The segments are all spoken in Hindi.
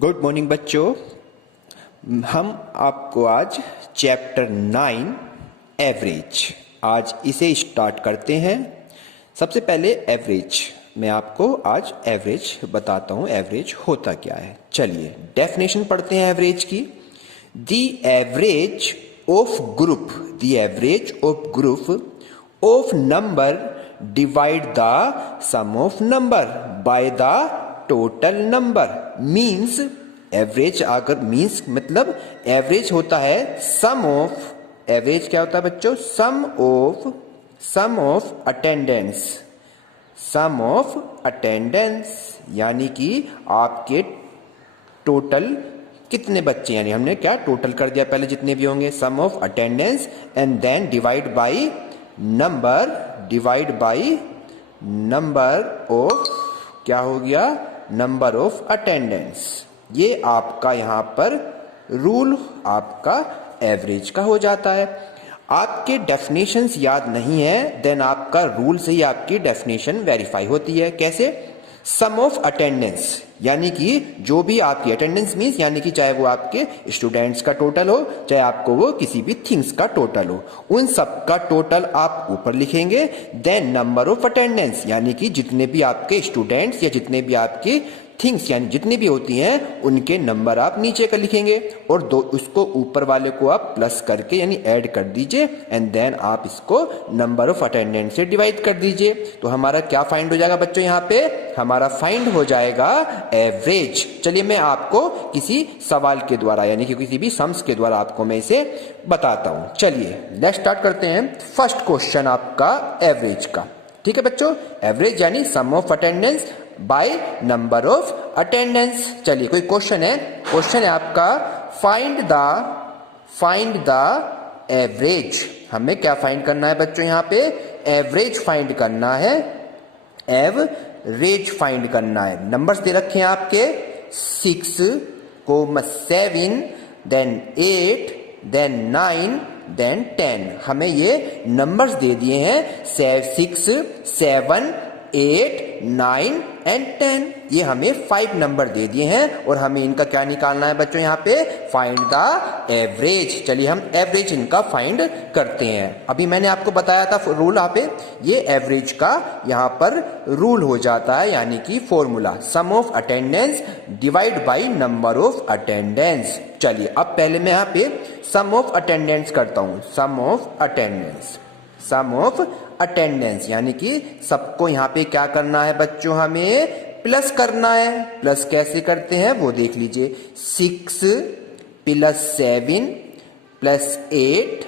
गुड मॉर्निंग बच्चों। हम आपको आज चैप्टर 9 एवरेज आज इसे स्टार्ट करते हैं। सबसे पहले एवरेज, मैं आपको आज एवरेज बताता हूँ एवरेज होता क्या है। चलिए डेफिनेशन पढ़ते हैं एवरेज की। The average of group, the average of group of number divide the sum of number by the total number means average. अगर मीन्स मतलब एवरेज होता है सम ऑफ, एवरेज क्या होता है बच्चों? Sum of attendance, sum of attendance यानी कि आपके टोटल कितने बच्चे, यानी हमने क्या टोटल कर दिया पहले जितने भी होंगे, sum of attendance and then divide by number, divide by number of, क्या हो गया, नंबर ऑफ अटेंडेंस। ये आपका यहां पर रूल आपका एवरेज का हो जाता है। आपके डेफिनेशंस याद नहीं है देन आपका रूल से ही आपकी डेफिनेशन वेरीफाई होती है। कैसे? सम ऑफ अटेंडेंस यानी कि जो भी आपकी अटेंडेंस मीन्स यानी कि चाहे वो आपके स्टूडेंट्स का टोटल हो, चाहे आपको वो किसी भी थिंग्स का टोटल हो, उन सब का टोटल आप ऊपर लिखेंगे। देन नंबर ऑफ अटेंडेंस यानी कि जितने भी आपके स्टूडेंट्स या जितने भी आपके थिंग्स यानी जितनी भी होती हैं उनके नंबर आप नीचे का लिखेंगे और दो उसको ऊपर वाले को आप प्लस करके यानी ऐड कर दीजिए एंड देन आप इसको नंबर ऑफ अटेंडेंस से डिवाइड कर दीजिए। तो हमारा क्या फाइंड हो जाएगा बच्चों? यहाँ पे हमारा फाइंड हो जाएगा एवरेज। चलिए मैं आपको किसी सवाल के द्वारा यानी कि किसी भी सम्स के द्वारा आपको मैं इसे बताता हूं। चलिए लेट्स स्टार्ट करते हैं। फर्स्ट क्वेश्चन आपका एवरेज का, ठीक है बच्चों। एवरेज यानी sum of attendance by number of attendance. चलिए कोई क्वेश्चन है, क्वेश्चन है आपका फाइंड द एवरेज। हमें क्या फाइंड करना है बच्चों? यहाँ पे एवरेज फाइंड करना है, एवरेज फाइंड करना है। नंबर्स दे रखे हैं आपके 6, 7, देन 8, देन 9, देन 10। हमें ये नंबर्स दे दिए हैं 6, 7, 8, 9 एंड 10। ये हमें 5 नंबर दे दिए हैं और हमें इनका क्या निकालना है बच्चों? यहाँ पे फाइंड द एवरेज। चलिए हम एवरेज इनका फाइंड करते हैं। अभी मैंने आपको बताया था रूल, यहाँ पे ये एवरेज का यहाँ पर रूल हो जाता है यानी कि formula sum of attendance divide by number of attendance. चलिए अब पहले मैं यहाँ पे सम ऑफ अटेंडेंस करता हूँ। Sum of attendance, sum of attendance यानी कि सबको यहाँ पे क्या करना है बच्चों? हमें प्लस करना है। प्लस कैसे करते हैं वो देख लीजिए। 6 + 7 + 8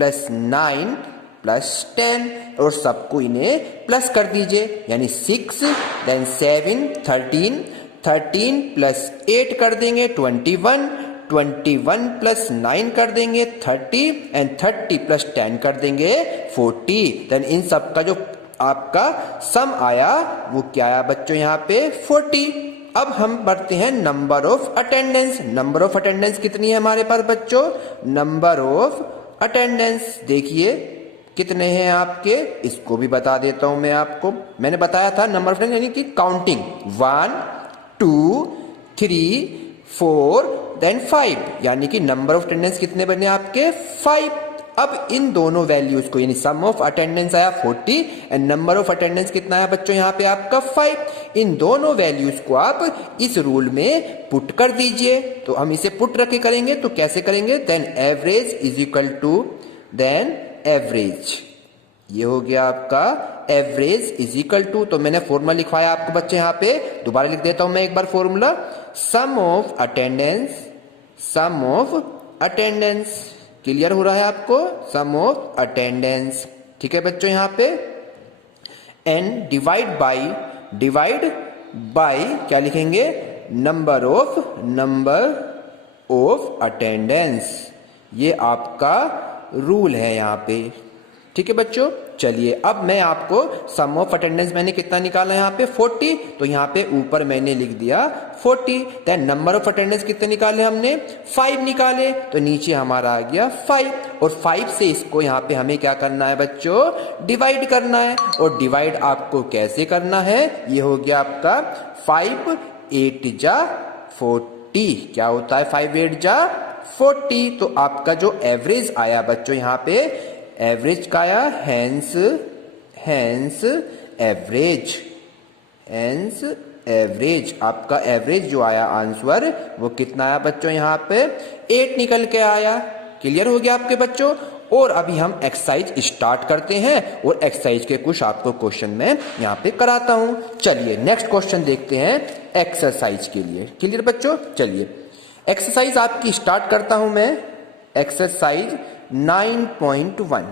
+ 9 + 10 और सबको इन्हें प्लस कर दीजिए यानी 6, देन 7, 13 + 8 कर देंगे 21 + 9 कर देंगे 30 एंड 30 + 10 कर देंगे 40। देन इन सब का जो आपका सम आया वो क्या आया बच्चों? यहाँ पे 40। अब हम बढ़ते हैं number of attendance. Number of attendance कितनी है हमारे पास बच्चों? नंबर ऑफ अटेंडेंस देखिए कितने हैं आपके, इसको भी बता देता हूं मैं आपको। मैंने बताया था नंबर ऑफ अटेंडेंस यानी कि काउंटिंग 1, 2, 3, 4 देन 5 यानी कि नंबर ऑफ अटेंडेंस कितने बने आपके? 5। अब इन दोनों वैल्यूज को यानी सम ऑफ अटेंडेंस आया 40 एंड नंबर ऑफ अटेंडेंस कितना है बच्चों? यहाँ पे आपका 5। इन दोनों वैल्यूज को आप इस रूल में पुट कर दीजिए। तो हम इसे पुट रख के करेंगे तो कैसे करेंगे? Then average is equal to, then average, ये हो गया आपका एवरेज इज इक्वल टू, तो मैंने फॉर्मूला लिखवाया आपको बच्चे यहाँ पे, दोबारा लिख देता हूं मैं एक बार formula. Sum of attendance, sum of attendance, clear हो रहा है आपको? सम ऑफ अटेंडेंस, ठीक है बच्चों यहाँ पे, एंड डिवाइड बाय क्या लिखेंगे? Number of attendance. ये आपका रूल है यहाँ पे, ठीक है बच्चों। चलिए अब मैं आपको सम ऑफ अटेंडेंस मैंने कितना निकाला यहाँ पे? 40, तो यहाँ पे ऊपर मैंने लिख दिया 40। देन नंबर ऑफ अटेंडेंस कितने निकाले हमने? 5 निकाले, तो नीचे हमारा आ गया 5 और 5 से इसको यहाँ पे हमें क्या करना है बच्चों? डिवाइड करना है। और डिवाइड आपको कैसे करना है? ये हो गया आपका 5 8 जा 40 40। क्या होता है 5 8 जा 40। तो आपका जो एवरेज आया बच्चों यहाँ पे एवरेज का आया, हैंस एवरेज आपका एवरेज जो आया आंसर वो कितना आया बच्चों यहाँ पे 8 निकल के आया। क्लियर हो गया आपके बच्चों। और अभी हम एक्सरसाइज स्टार्ट करते हैं और एक्सरसाइज के कुछ आपको क्वेश्चन मैं यहाँ पे कराता हूं। चलिए नेक्स्ट क्वेश्चन देखते हैं एक्सरसाइज के लिए। क्लियर बच्चों, चलिए एक्सरसाइज आपकी स्टार्ट करता हूं मैं। एक्सरसाइज 9.1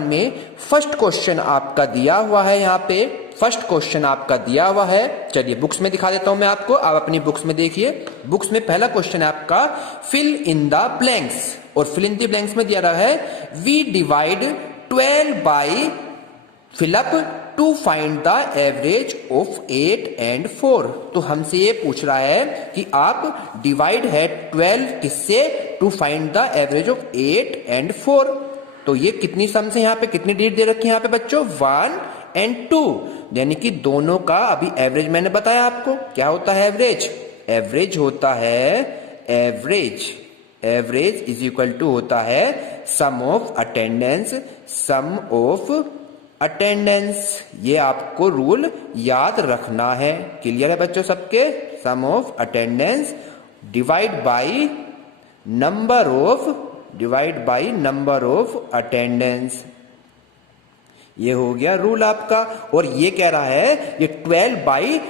में फर्स्ट क्वेश्चन आपका दिया हुआ है। यहाँ पे फर्स्ट क्वेश्चन आपका दिया हुआ है। चलिए बुक्स में दिखा देता हूं मैं आपको, आप अपनी बुक्स में देखिए। बुक्स में पहला क्वेश्चन है आपका फिल इन द ब्लैंक्स, और फिल इन द ब्लैंक्स में दिया रहा है we divide 12 by fill up to find the average of 8 and 4। तो हमसे ये पूछ रहा है कि आप डिवाइड है 12 किससे, to find the average of 8 and 4। तो ये कितनी सम से यहाँ पे कितनी डिजिट दे रखी है यहाँ पे बच्चों 1 and 2, यानी कि दोनों का अभी एवरेज मैंने बताया आपको। क्या होता है एवरेज, एवरेज होता है एवरेज इज इक्वल टू होता है सम ऑफ अटेंडेंस। ये आपको रूल याद रखना है। क्लियर है बच्चों सबके, sum of attendance divide by number of attendance. ये हो गया रूल आपका। और ये कह रहा है ये 12 by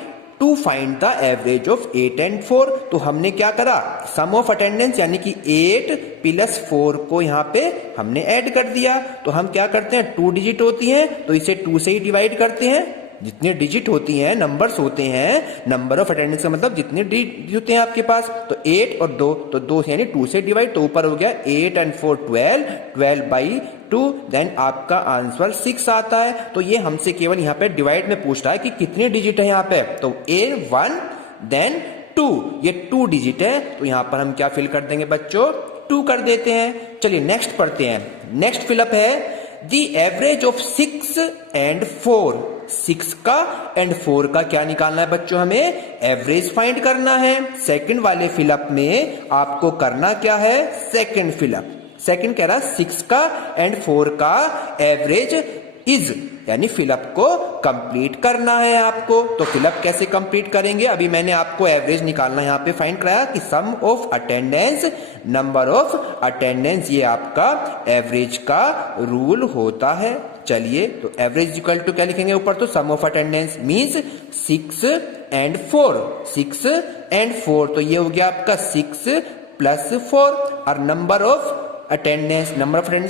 two find the average of 8 and 4। तो हमने क्या करा, सम ऑफ अटेंडेंस यानी कि 8 प्लस 4 को यहाँ पे हमने ऐड कर दिया। तो हम क्या करते हैं 2 डिजिट होती हैं तो इसे 2 से ही डिवाइड करते हैं। जितने डिजिट होती हैं, नंबर्स होते हैं, नंबर ऑफ अटेंडेंस का मतलब जितने डिजिट होते हैं आपके पास, तो 8 और 2 तो 2 यानी 2 से डिवाइड, तो ऊपर हो गया 8 and 4 12 बाई 2, देन आपका आंसर 6 आता है। तो ये हमसे केवल यहाँ पे डिवाइड में पूछ रहा है कि कितने डिजिट है यहाँ पे, तो A1 देन 2, ये 2 डिजिट है। तो यहाँ पर हम क्या फिल कर देंगे बच्चों 2 कर देते हैं। चलिए नेक्स्ट पढ़ते हैं। नेक्स्ट फिलअप है द एवरेज ऑफ 6 and 4। 6 का एंड 4 का क्या निकालना है बच्चों, हमें एवरेज फाइंड करना है। सेकंड वाले फिलअप में आपको करना क्या है, सेकंड फिलअप। सेकंड कह रहा 6 का एंड 4 का एवरेज इज, यानी फिलअप को कंप्लीट करना है आपको। तो फिलअप कैसे कंप्लीट करेंगे, अभी मैंने आपको एवरेज निकालना यहाँ पे फाइंड कराया कि sum of attendance number of attendance, ये आपका एवरेज का रूल होता है। चलिए तो एवरेज इक्वल टू क्या लिखेंगे ऊपर, तो sum of attendance means 6 and 4, 6 and 4। तो ये हो गया आपका 6 प्लस 4, और नंबर ऑफ अटेंडेंस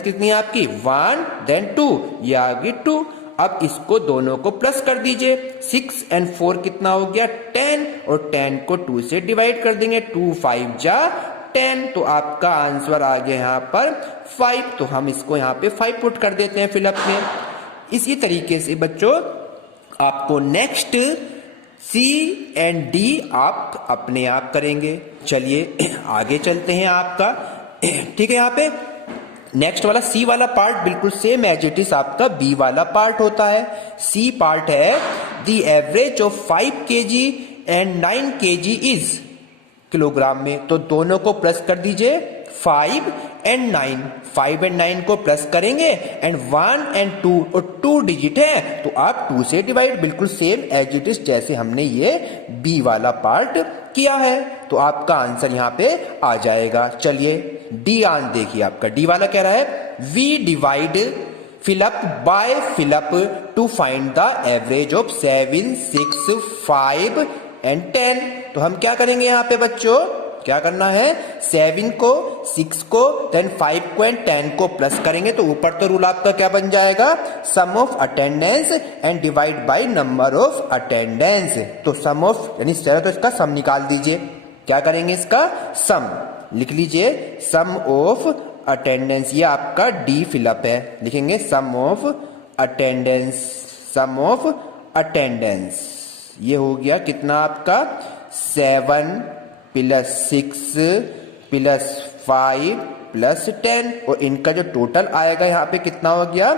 कितनी है आपकी 1 देन 2, ये आ गई 2। अब इसको दोनों को प्लस कर दीजिए। 6 and 4 कितना हो गया 10, और 10 को 2 से डिवाइड कर देंगे, 2 5 जा 10। तो आपका आंसर आ गया यहाँ पर 5। तो हम इसको यहाँ पे 5 पुट कर देते हैं फिलअप में। इसी तरीके से बच्चों आपको नेक्स्ट C and D आप अपने आप करेंगे। चलिए आगे चलते हैं आपका, ठीक है। यहाँ पे नेक्स्ट वाला C वाला पार्ट बिल्कुल सेम एज इट इज आपका B वाला पार्ट होता है। C पार्ट है the average of 5 kg and 9 kg is, kilogram में। तो दोनों को प्लस कर दीजिए 5 and 9, 5 and 9 को प्लस करेंगे एंड 1 and 2, और 2 डिजिट है तो आप 2 से डिवाइड, बिल्कुल सेम एज इट इज जैसे हमने ये बी वाला पार्ट किया है। तो आपका आंसर यहाँ पे आ जाएगा। चलिए डी आंसर देखिए आपका, डी वाला कह रहा है we divide fill up by fill up to find the average of 7 6 5 and 10। तो हम क्या करेंगे यहाँ पे बच्चों, क्या करना है 7 को 6 को देन 5 को एंड 10 को प्लस करेंगे। तो ऊपर तो रूल आपका क्या बन जाएगा, sum of attendance and divide by number of attendance. तो सम ऑफ यानी तो इसका सम निकाल दीजिए। क्या करेंगे, इसका सम लिख लीजिए, सम ऑफ अटेंडेंस। ये आपका डी फिलअप है, लिखेंगे sum of attendance, sum of attendance. ये हो गया कितना आपका 7 प्लस 6 प्लस 5 प्लस 10, और इनका जो टोटल आएगा यहाँ पे कितना हो गया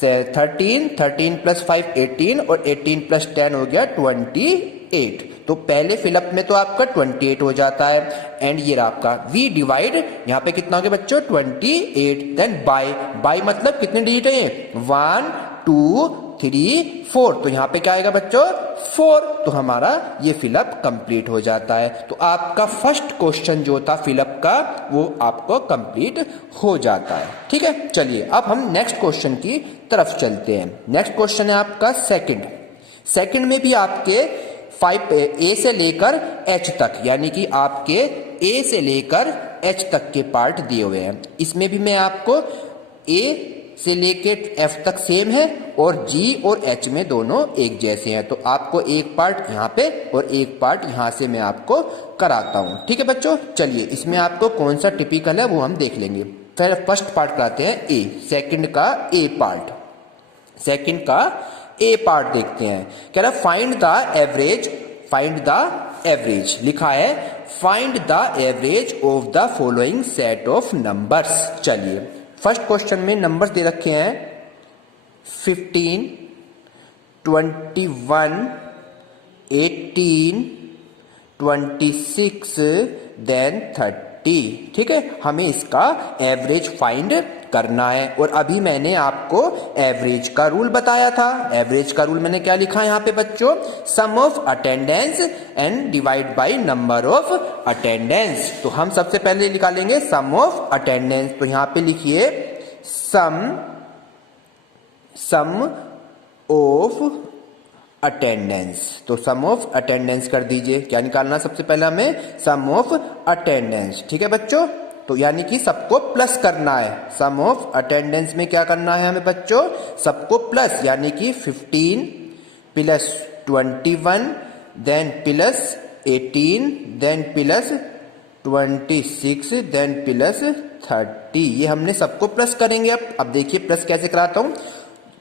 13 13 प्लस 5 18, और 18 प्लस 10 हो गया 28। 8। तो पहले फिलअप में तो आपका 28 हो जाता है एंड ये रहा आपका v डिवाइड यहाँ पे कितना हो गया बच्चों 28 देन बाय मतलब कितने डिजिट है ये 1 2 3 4। तो यहाँ पे क्या आएगा बच्चों 4। तो हमारा ये फिलअप कंप्लीट हो जाता है। तो आपका फर्स्ट क्वेश्चन जो था फिलअप का वो आपको कंप्लीट हो जाता है। ठीक है, चलिए अब हम नेक्स्ट क्वेश्चन की तरफ चलते हैं। नेक्स्ट क्वेश्चन है आपका सेकंड में भी आपके 5 a से लेकर h तक यानी कि आपके a से लेकर h तक के पार्ट दिए हुए हैं। इसमें भी मैं आपको a से लेके f तक सेम है और g और h में दोनों एक जैसे हैं। तो आपको एक पार्ट यहाँ पे और एक पार्ट यहाँ से मैं आपको कराता हूँ। ठीक है बच्चों, चलिए इसमें आपको कौन सा टिपिकल है वो हम देख लेंगे। फिर फर्स्ट पार्ट कराते हैं a, सेकंड का a पार्ट देखते हैं। कह रहा फाइंड द एवरेज लिखा है find the average of the following set of numbers. चलिए फर्स्ट क्वेश्चन में नंबर्स दे रखे हैं 15 21 18 26 देन 30। ठीक है, हमें इसका एवरेज फाइंड करना है। और अभी मैंने आपको एवरेज का रूल बताया था। एवरेज का रूल मैंने क्या लिखा है यहाँ पे बच्चों, sum of attendance and divide by number of attendance. तो हम सबसे पहले निकालेंगे सम ऑफ अटेंडेंस। तो यहाँ पे लिखिए सम ऑफ अटेंडेंस। तो सम ऑफ अटेंडेंस कर दीजिए। क्या निकालना सबसे पहले हमें सम ऑफ अटेंडेंस। ठीक है बच्चों, तो यानी कि सबको प्लस करना है। सम ऑफ अटेंडेंस में क्या करना है हमें बच्चों, सबको प्लस, यानी कि 15 plus 21 then plus 18 then plus 26 then plus 30। ये हमने सबको प्लस करेंगे। अब देखिए प्लस कैसे कराता हूं।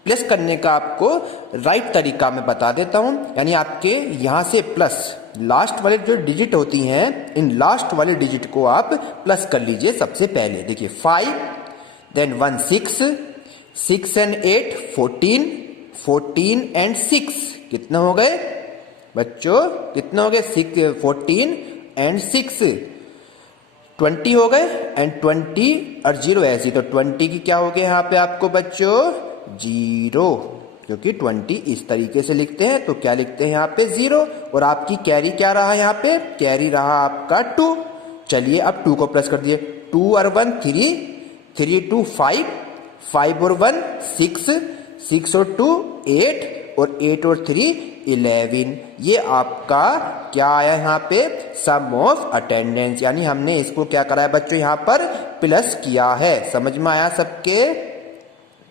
प्लस करने का आपको राइट तरीका मैं बता देता हूं। यानी आपके यहां से प्लस लास्ट वाले जो डिजिट होती हैं, इन लास्ट वाले डिजिट को आप प्लस कर लीजिए। सबसे पहले देखिए 5 देन 1 6 एंड 8 14 एंड 6 कितना हो गए बच्चों, कितना हो गए 14 एंड 6 20 हो गए एंड 20 और 0 ऐसी। तो 20 की क्या हो गया यहाँ पे आपको बच्चों 0, क्योंकि 20 इस तरीके से लिखते हैं। तो क्या लिखते हैं यहाँ पे 0 और आपकी कैरी क्या रहा यहाँ पे, कैरी रहा आपका 2। चलिए अब 2 को प्लस कर दिए। 2 और 1 3 2 5 और 1 6 और 2 8 और 8 और 3 11। ये आपका क्या आया यहाँ पे सम ऑफ अटेंडेंस। यानी हमने इसको क्या करा है बच्चों, यहाँ पर प्लस किया है। समझ में आया सबके,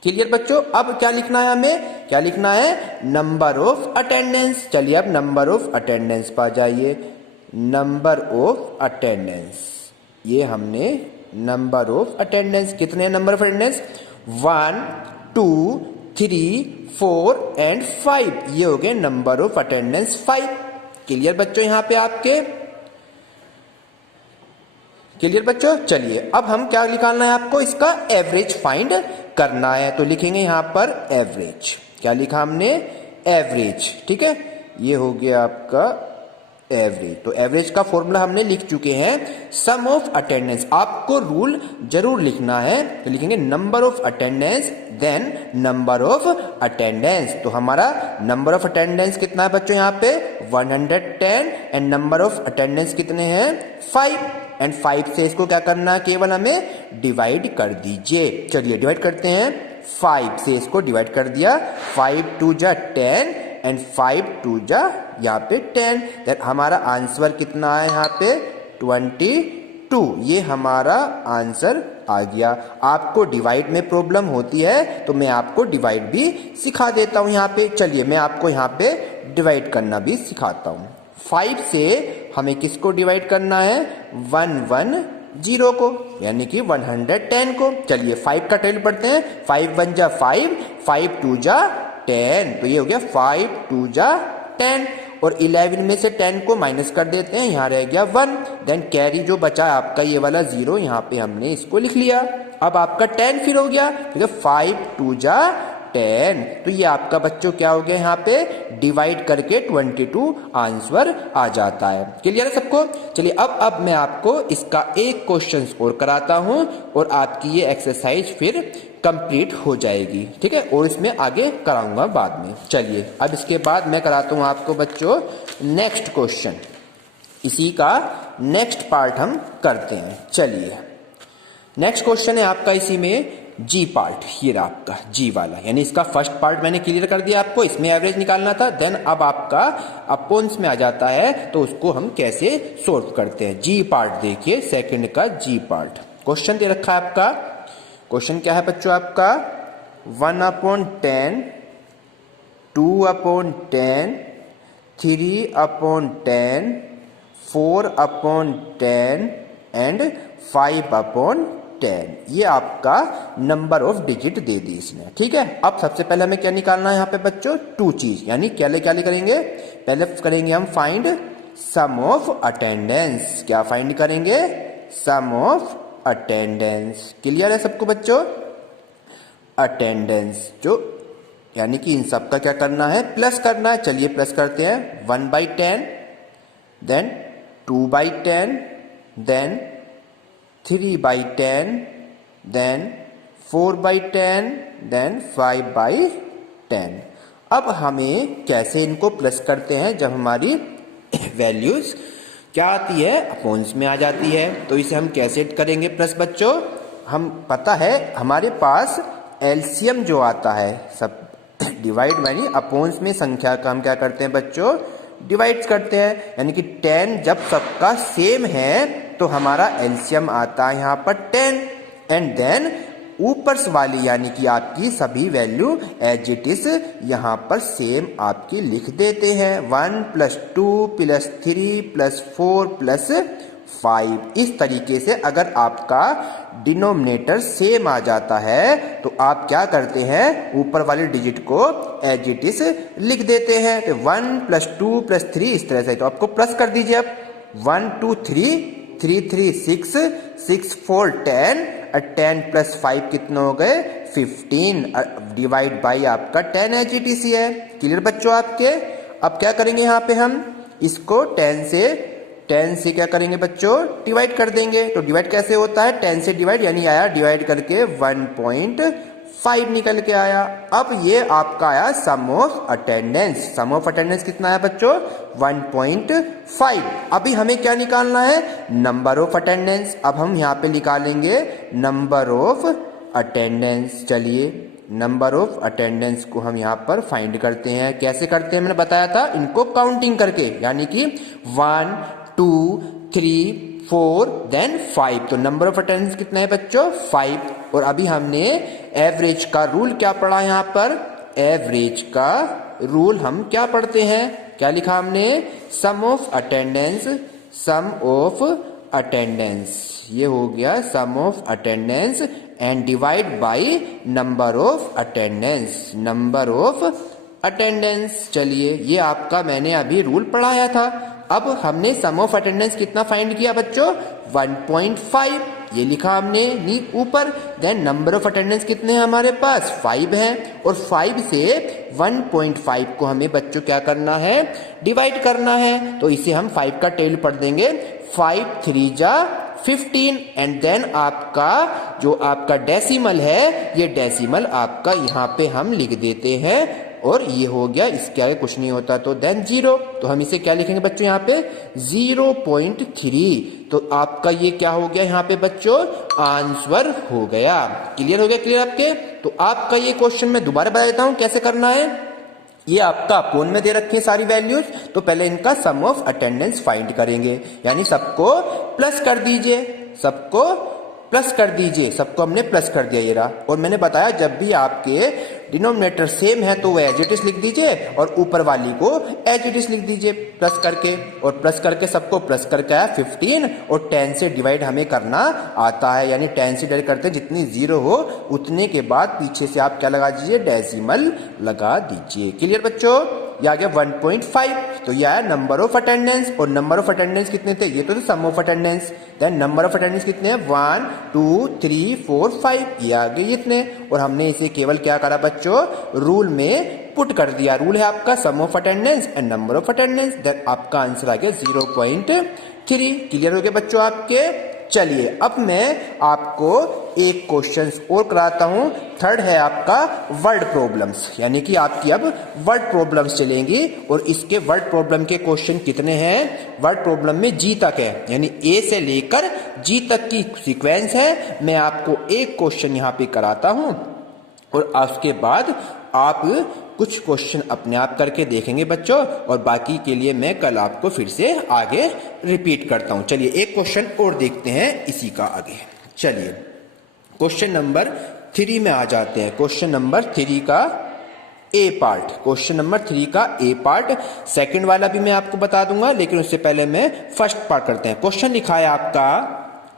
क्लियर बच्चों। अब क्या लिखना है हमें, क्या लिखना है नंबर ऑफ अटेंडेंस। चलिए अब नंबर ऑफ अटेंडेंस पर जाइए। नंबर ऑफ अटेंडेंस, ये हमने नंबर ऑफ अटेंडेंस, कितने नंबर ऑफ अटेंडेंस 1 2 3 4 एंड 5। ये हो गए नंबर ऑफ अटेंडेंस 5। क्लियर बच्चों यहाँ पे आपके, क्लियर बच्चों। चलिए अब हम क्या निकालना है आपको, इसका एवरेज फाइंड करना है। तो लिखेंगे यहाँ पर एवरेज। क्या लिखा हमने एवरेज, ठीक है, ये हो गया आपका एवरेज। तो एवरेज का फॉर्मूला हमने लिख चुके हैं। सम ऑफ अटेंडेंस, आपको रूल जरूर लिखना है। तो लिखेंगे number of attendance then number of attendance. तो हमारा नंबर ऑफ अटेंडेंस कितना है बच्चों यहाँ पे 110 एंड नंबर ऑफ अटेंडेंस कितने हैं 5 एंड 5 से इसको क्या करना है, केवल हमें डिवाइड कर दीजिए। चलिए डिवाइड करते हैं। 5 से इसको डिवाइड कर दिया। 5 2 जा 10 एंड 5 2 जा यहाँ पे 10। देन हमारा आंसर कितना है यहाँ पे 22। ये हमारा आंसर आ गया। आपको डिवाइड में प्रॉब्लम होती है तो मैं आपको डिवाइड भी सिखा देता हूँ यहाँ पे। चलिए मैं आपको यहाँ पे डिवाइड करना भी सिखाता हूँ। 5 से हमें किसको डिवाइड करना है 110 को, यानी कि 110 को। चलिए 5 का टेबल पढ़ते हैं। 5 1 जा 5 5 2 जा 10। तो ये हो गया 5 2 जा 10 और 11 में से 10 को माइनस कर देते हैं, यहाँ रह गया 1। देन कैरी जो बचा आपका ये वाला 0, यहाँ पे हमने इसको लिख लिया। अब आपका 10 फिर हो गया, ठीक है 5 2 जा 10। तो ये आपका बच्चों क्या हो गया, यहाँ पे डिवाइड करके 22 आंसर आ जाता है। क्लियर है सबको? चलिए अब मैं आपको इसका एक क्वेश्चन और कराता हूं और आपकी ये एक्सरसाइज फिर कंप्लीट हो जाएगी, ठीक है, और इसमें आगे कराऊंगा बाद में। चलिए अब इसके बाद मैं कराता हूं आपको बच्चों नेक्स्ट क्वेश्चन, इसी का नेक्स्ट पार्ट हम करते हैं। चलिए नेक्स्ट क्वेश्चन है आपका इसी में जी पार्ट, ये रहा आपका जी वाला, यानी इसका फर्स्ट पार्ट मैंने क्लियर कर दिया आपको, इसमें एवरेज निकालना था। देन अब आपका अपोन्स में आ जाता है, तो उसको हम कैसे सोल्व करते हैं। जी पार्ट देखिए, सेकंड का जी पार्ट क्वेश्चन दे रखा है आपका। क्वेश्चन क्या है बच्चों आपका, 1/10, 2/10, 3/10, 4/10 एंड 5/10। ये आपका नंबर ऑफ डिजिट दे दी इसने, ठीक है। अब सबसे पहले हमें क्या निकालना है यहाँ पे बच्चों, टू चीज, यानी क्या करेंगे, पहले करेंगे हम फाइंड सम ऑफ अटेंडेंस। क्या फाइंड करेंगे, सम ऑफ अटेंडेंस। क्लियर है सबको बच्चों? अटेंडेंस जो यानी कि इन सब का क्या करना है, प्लस करना है। चलिए प्लस करते हैं, 1/10, देन 2/10, देन 3/10, देन 4/10, देन 5/10। अब हमें कैसे इनको प्लस करते हैं, जब हमारी वैल्यूज क्या आती है, अपोन्स में आ जाती है। तो इसे हम कैसे करेंगे प्लस बच्चों, हम पता है हमारे पास एलसीएम जो आता है, सब डिवाइड यानी अपोन्स में संख्या का हम क्या करते हैं बच्चों, डिवाइड करते हैं। यानी कि 10 जब सबका सेम है तो हमारा एलसीएम आता है यहाँ पर 10, एंड देन ऊपर वाली यानी कि आपकी सभी वैल्यू एज इट इज यहाँ पर सेम आपकी लिख देते हैं। 1 + 2 + 3 + 4 + 5। इस तरीके से अगर आपका डिनोमिनेटर सेम आ जाता है तो आप क्या करते हैं, ऊपर वाले डिजिट को एज इट इज लिख देते हैं। तो 1 + 2 + 3 इस तरह से, तो आपको प्लस कर दीजिए। अब 1 2 3, 3 3 6, 6 4 10, 10 + 5 कितने हो गए, 15, डिवाइड बाई आपका 10 एज इट इज है। क्लियर बच्चों आपके? अब क्या करेंगे यहाँ पे हम इसको 10 से क्या करेंगे बच्चों, डिवाइड कर देंगे। तो डिवाइड कैसे होता है, 10 से डिवाइड, यानी आया डिवाइड करके 1.5 निकल के आया। अब ये आपका आया sum of attendance. Sum of attendance कितना है बच्चों, 1.5। अभी हमें क्या निकालना है, नंबर ऑफ अटेंडेंस। अब हम यहाँ पे निकालेंगे नंबर ऑफ अटेंडेंस। चलिए नंबर ऑफ अटेंडेंस को हम यहाँ पर फाइंड करते हैं। कैसे करते हैं मैंने बताया था, इनको काउंटिंग करके, यानी कि 1 2 3 4 देन 5। तो नंबर ऑफ अटेंडेंस कितना है बच्चों, 5। और अभी हमने एवरेज का रूल क्या पढ़ा, यहाँ पर एवरेज का रूल हम क्या पढ़ते हैं, क्या लिखा हमने, sum of attendance, sum of attendance. ये हो गया sum of attendance and divide by number of attendance, number of attendance. चलिए ये आपका मैंने अभी रूल पढ़ाया था। अब हमने सम ऑफ अटेंडेंस कितना फाइंड किया बच्चों, 1.5, ये लिखा हमने ऊपर। देन नंबर ऑफ अटेंडेंस कितने हैं हमारे पास, 5 हैं, और 5 से 1.5 को हमें बच्चों क्या करना है, डिवाइड करना है। तो इसे हम 5 का टेल पढ़ देंगे, 5 3 जा 15, एंड देन आपका जो आपका डेसिमल है, ये डेसिमल आपका यहाँ पे हम लिख देते हैं, और ये हो गया, इसके आगे कुछ नहीं होता तो देन 0। तो हम इसे क्या लिखेंगे बच्चों, यहाँ पे 0.3। तो आपका ये क्या हो गया यहाँ पे बच्चों, आंसर हो गया। क्लियर हो गया? क्लियर आपके? तो आपका ये क्वेश्चन मैं दोबारा बता देता हूँ कैसे करना है। ये आपका अपोन में दे रखी है सारी वैल्यूज, तो पहले इनका सम ऑफ अटेंडेंस फाइंड करेंगे, यानी सबको प्लस कर दीजिए, सबको प्लस कर दीजिए, सबको हमने प्लस कर दिया ये रहा। और मैंने बताया जब भी आपके डिनोमिनेटर सेम है तो वो एज इट इज लिख दीजिए, और ऊपर वाली को एज इट इज लिख दीजिए प्लस करके, और प्लस करके सबको प्लस करके आया 15, और 10 से डिवाइड हमें करना आता है, यानी 10 से डिवाइड करते जितनी 0 हो उतने के बाद पीछे से आप क्या लगा दीजिए, डेसिमल लगा दीजिए। क्लियर बच्चों? ये आ गया 1.5, तो ये आया नंबर ऑफ अटेंडेंस। और नंबर ऑफ अटेंडेंस कितने थे, ये तो sum of attendance. Then number of attendance कितने हैं, 1 2 3 4 5, ये आ गए इतने। और हमने इसे केवल क्या करा बच्चों, रूल में पुट कर दिया। रूल है आपका sum of attendance and number of attendance, then आपका आंसर आ गया 0.3। क्लियर हो गया बच्चों आपके। चलिए अब मैं आपको एक क्वेश्चन और कराता हूं। थर्ड है आपका वर्ड प्रॉब्लम्स, यानी कि आपकी अब वर्ड प्रॉब्लम्स चलेंगी। और इसके वर्ड प्रॉब्लम के क्वेश्चन कितने हैं, वर्ड प्रॉब्लम में जी तक है, यानी ए से लेकर जी तक की सीक्वेंस है। मैं आपको एक क्वेश्चन यहां पे कराता हूं और उसके बाद आप कुछ क्वेश्चन अपने आप करके देखेंगे बच्चों, और बाकी के लिए मैं कल आपको फिर से आगे रिपीट करता हूं। चलिए एक क्वेश्चन और देखते हैं इसी का आगे। चलिए क्वेश्चन नंबर 3 में आ जाते हैं। क्वेश्चन नंबर 3 का ए पार्ट, क्वेश्चन नंबर 3 का ए पार्ट। सेकंड वाला भी मैं आपको बता दूंगा, लेकिन उससे पहले मैं फर्स्ट पार्ट करते हैं। क्वेश्चन लिखा है आपका,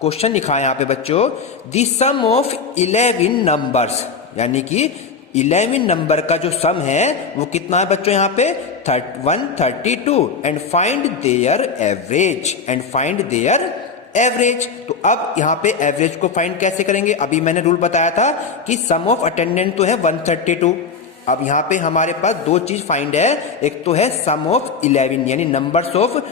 क्वेश्चन लिखा है यहाँ पे बच्चों, द सम ऑफ 11 नंबर्स, यानी कि 11 नंबर का जो सम है वो कितना है बच्चों यहाँ पे 132, and find there average, and find there average. तो अब यहाँ पे एवरेज को फाइंड कैसे करेंगे, अभी मैंने रूल बताया था कि सम ऑफ अटेंडेंट तो है 132। अब यहाँ पे हमारे पास दो चीज फाइंड है, एक तो है सम ऑफ 11 यानी नंबर्स ऑफ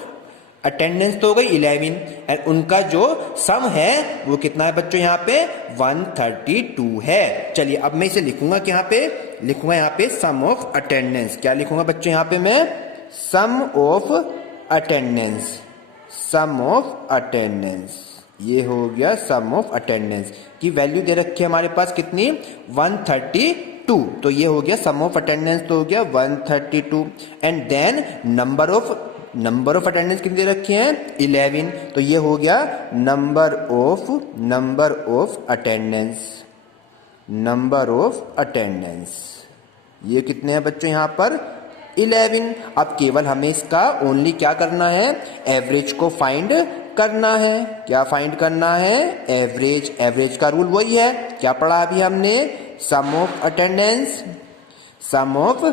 अटेंडेंस तो हो गई 11, एंड उनका जो सम है वो कितना है बच्चों यहाँ पे 132 है। चलिए अब मैं इसे लिखूंगा कि यहाँ पे लिखूंगा यहाँ पे सम ऑफ अटेंडेंस। क्या लिखूंगा बच्चों यहाँ पे मैं, sum of attendance, sum of attendance. ये हो गया सम ऑफ अटेंडेंस की वैल्यू दे रखी है हमारे पास कितनी 132, तो ये हो गया सम ऑफ अटेंडेंस तो हो गया 132। And then number of attendance कितनी दे रखी है 11, तो ये हो गया number of attendance, number of attendance. ये कितने हैं बच्चों यहाँ पर 11। अब केवल हमें इसका ओनली क्या करना है, एवरेज को फाइंड करना है। क्या फाइंड करना है, एवरेज। एवरेज का रूल वही है, क्या पढ़ा अभी हमने, sum of attendance, sum of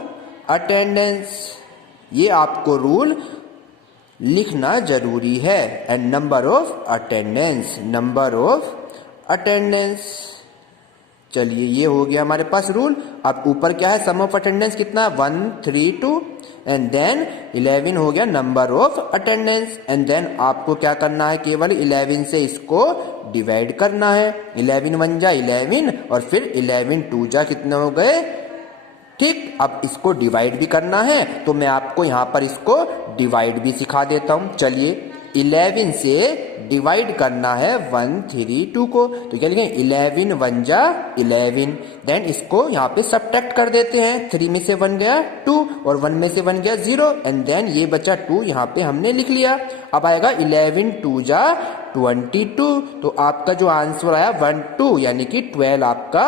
attendance. ये आपको रूल लिखना जरूरी है। And number of attendance, number of attendance. चलिए ये हो गया हमारे पास रूल। अब ऊपर क्या है, सम ऑफ अटेंडेंस कितना 132, एंड देन 11 हो गया number of attendance. And then आपको क्या करना है, केवल 11 से इसको डिवाइड करना है। 11 1 जा 11, और फिर 11 2 जा कितने हो गए, ठीक। अब इसको डिवाइड भी करना है, तो मैं आपको यहां पर इसको डिवाइड भी सिखा देता हूं। चलिए 11 से डिवाइड करना है 132 को, तो क्या लिखेंगे 11 1 जा 11, देन इसको यहाँ पे सब्ट्रैक्ट कर देते हैं। 3 में से 1 गया 2, और 1 में से 1 गया 0, एंड देन ये बचा 2 यहाँ पे हमने लिख लिया। अब आएगा 11 2 जा 22, तो आपका जो आंसर आया 12, यानी कि 12 आपका